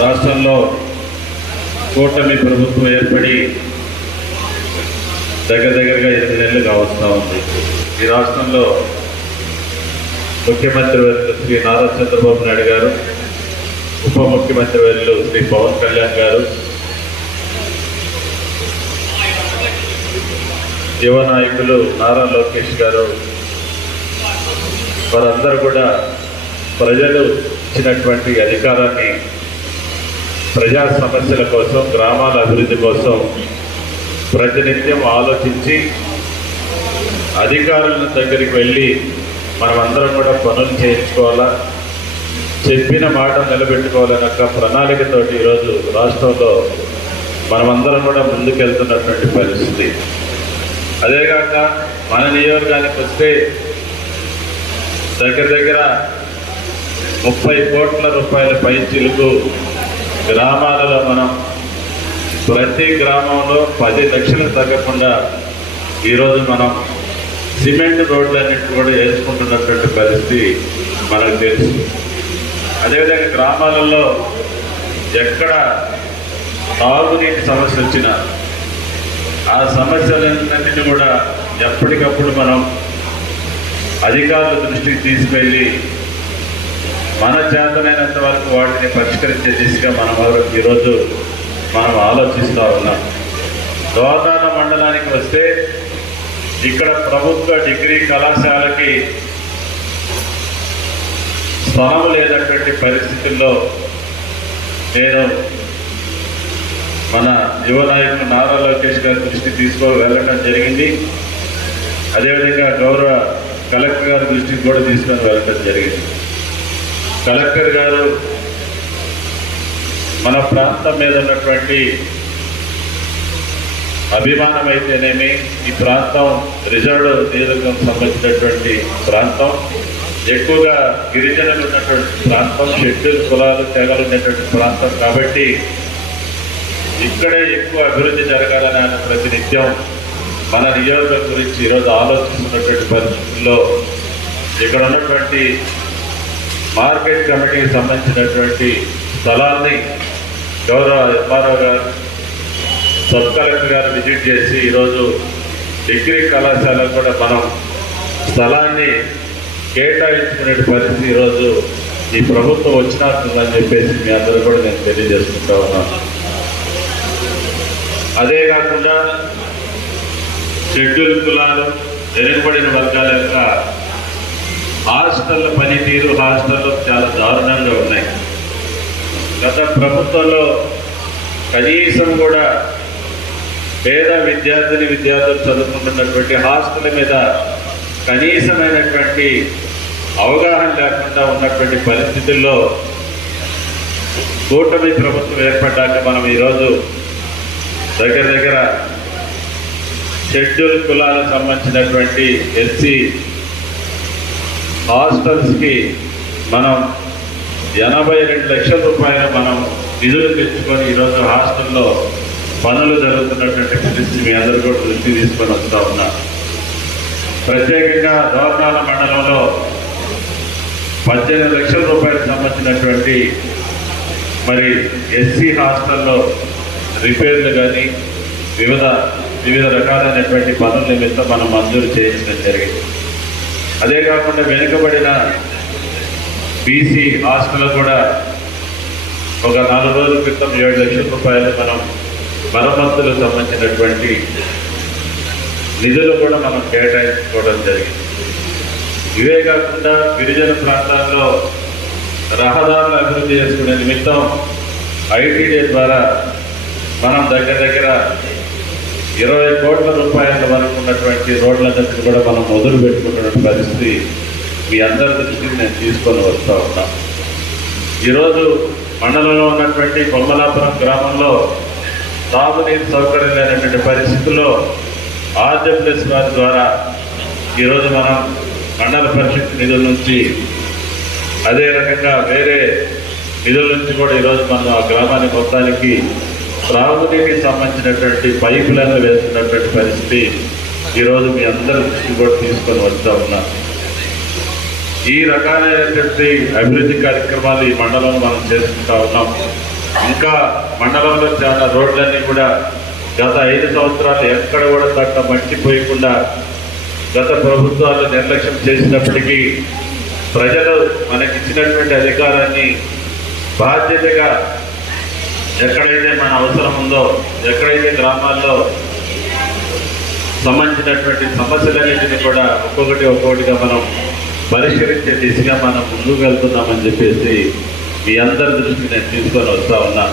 రాష్ట్రంలో కూటమి ప్రభుత్వం ఏర్పడి దగ్గర దగ్గరగా ఎనిమిది నెలలు కావస్తా ఉంది. ఈ రాష్ట్రంలో ముఖ్యమంత్రి వర్యులు శ్రీ నారా చంద్రబాబు నాయుడు గారు ఉప ముఖ్యమంత్రి వర్యులు శ్రీ పవన్ కళ్యాణ్ గారు యువ నాయకులు నారా లోకేష్ గారు వారందరూ కూడా ప్రజలు ఇచ్చినటువంటి అధికారాన్ని ప్రజా సమస్యల కోసం గ్రామాల అభివృద్ధి కోసం ప్రతినిత్యం ఆలోచించి అధికారుల దగ్గరికి వెళ్ళి మనమందరం కూడా పనులు చేయించుకోవాలా? చెప్పిన మాట నిలబెట్టుకోవాలన్న ప్రణాళికతోటి ఈరోజు రాష్ట్రంలో మనమందరం కూడా ముందుకెళ్తున్నటువంటి పరిస్థితి. అదేగాక మన నియోజకానికి వస్తే దగ్గర దగ్గర ముప్పై కోట్ల రూపాయల పై చిలుకు గ్రామాలలో మనం ప్రతి గ్రామంలో పది లక్షలకు తగ్గకుండా ఈరోజు మనం సిమెంట్ రోడ్లన్నింటి కూడా వేసుకుంటున్నటువంటి పరిస్థితి మనకు తెలుసు. అదేవిధంగా గ్రామాలలో ఎక్కడ తాగునీటి సమస్య వచ్చినా ఆ సమస్యలన్నింటినీ కూడా ఎప్పటికప్పుడు మనం అధికారుల దృష్టికి తీసుకెళ్ళి మన చేతనైనంత వరకు వాటిని పరిష్కరించే దిశగా మనం ఈరోజు మనం ఆలోచిస్తూ ఉన్నాం దోదాల మండలానికి వస్తే ఇక్కడ ప్రభుత్వ డిగ్రీ కళాశాలకి స్థలం లేనటువంటి పరిస్థితుల్లో నేను మన యువ నాయకుడు నారా లోకేష్ గారి దృష్టి తీసుకో వెళ్ళడం జరిగింది. అదేవిధంగా గౌరవ కలెక్టర్ గారి దృష్టికి కూడా తీసుకొని వెళ్ళడం జరిగింది. కలెక్టర్ గారు మన ప్రాంతం మీద ఉన్నటువంటి అభిమానం అయితేనేమి ఈ ప్రాంతం రిజర్వ్ నియోజకవర్గం సంబంధించినటువంటి ప్రాంతం. ఎక్కువగా గిరిజనులు ఉన్నటువంటి ప్రాంతం షెడ్యూల్ కులాలు తెగలు ఉన్నటువంటి ప్రాంతం కాబట్టి ఇక్కడే ఎక్కువ అభివృద్ధి జరగాలని ఆయన ప్రతినిత్యం మన నియోజకవర్గం గురించి ఈరోజు ఆలోచిస్తున్నటువంటి పరిస్థితుల్లో ఇక్కడ ఉన్నటువంటి మార్కెట్ కమిటీకి సంబంధించినటువంటి స్థలాన్ని గౌరవ ఎంఆర్ఓ గారు సబ్ కలెక్టర్ గారు విజిట్ చేసి ఈరోజు డిగ్రీ కళాశాలకు కూడా మనం స్థలాన్ని కేటాయించుకునే పరిస్థితి ఈరోజు ఈ ప్రభుత్వం వచ్చినట్టుందని చెప్పేసి మీ అందరూ కూడా నేను తెలియజేసుకుంటా ఉన్నాను. అదే కాకుండా షెడ్యూల్ కులాలు వెనుకబడిన వర్గాల యొక్క హాస్టల్ల పనితీరు హాస్టల్లో చాలా దారుణంగా ఉన్నాయి. గత ప్రభుత్వంలో కనీసం కూడా పేద విద్యార్థిని విద్యార్థులు చదువుకుంటున్నటువంటి హాస్టల్ మీద కనీసమైనటువంటి అవగాహన లేకుండా ఉన్నటువంటి పరిస్థితుల్లో కూటమి ప్రభుత్వం ఏర్పడ్డాక మనం ఈరోజు దగ్గర దగ్గర షెడ్యూల్ కులాలకు సంబంధించినటువంటి ఎస్సీ హాస్టల్స్కి మనం ఎనభై రెండు లక్షల రూపాయలు మనం నిధులు తెచ్చుకొని ఈరోజు హాస్టల్లో పనులు జరుగుతున్నటువంటి పరిస్థితి మీ అందరూ కూడా దృష్టి తీసుకొని వస్తూ ఉన్నా. ప్రత్యేకంగా దోర్నాల మండలంలో పద్దెనిమిది లక్షల రూపాయలకు సంబంధించినటువంటి మరి ఎస్సీ హాస్టల్లో రిపేర్లు కానీ వివిధ వివిధ రకాలైనటువంటి పనుల నిమిత్తం మనం మంజూరు చేయించడం జరిగింది. అదే కాకుండా వెనుకబడిన బీసీ హాస్టల్ కూడా ఒక నాలుగు రోజుల క్రితం ఏడు లక్షల రూపాయలు మనం మరమ్మతులకు సంబంధించినటువంటి నిధులు కూడా మనం కేటాయించుకోవడం జరిగింది. ఇవే కాకుండా గిరిజన ప్రాంతాల్లో రహదారులు అభివృద్ధి చేసుకునే నిమిత్తం ఐటీడీ ద్వారా మనం దగ్గర దగ్గర ఇరవై కోట్ల రూపాయల వరకు ఉన్నటువంటి రోడ్లన్నింటినీ కూడా మనం మొదలు పెట్టుకున్నటువంటి పరిస్థితి మీ అందరి దృష్టికి నేను తీసుకొని వస్తూ ఉన్నా. ఈరోజు మండలంలో ఉన్నటువంటి బొమ్మలాపురం గ్రామంలో తాగునీరు సౌకర్యం లేనటువంటి పరిస్థితుల్లో ఆర్డబ్ల్యూఎస్ వారి ద్వారా ఈరోజు మనం మండల పరిషత్ నిధుల నుంచి అదే రకంగా వేరే నిధుల నుంచి కూడా ఈరోజు మనం ఆ గ్రామాన్ని మొత్తానికి త్రాగునీటికి సంబంధించినటువంటి పైపులను వేస్తున్నటువంటి పరిస్థితి ఈరోజు మీ అందరి దృష్టి కూడా తీసుకొని వస్తూ ఉన్నాం. ఈ రకాలైనటువంటి అభివృద్ధి కార్యక్రమాలు ఈ మండలంలో మనం చేసుకుంటా ఉన్నాం. ఇంకా మండలంలో చాలా రోడ్లన్నీ కూడా గత ఐదు సంవత్సరాలు ఎక్కడ కూడా తట్ట మట్టిపోయకుండా గత ప్రభుత్వాలు నిర్లక్ష్యం చేసినప్పటికీ ప్రజలు మనకి ఇచ్చినటువంటి అధికారాన్ని బాధ్యతగా ఎక్కడైతే మన అవసరం ఉందో ఎక్కడైతే గ్రామాల్లో సంబంధించినటువంటి సమస్యలన్నింటినీ కూడా ఒక్కొక్కటి ఒక్కొక్కటిగా మనం పరిష్కరించే దిశగా మనం ముందుకు వెళ్తున్నామని చెప్పేసి మీ అందరి దృష్టికి నేను తీసుకొని వస్తా ఉన్నా.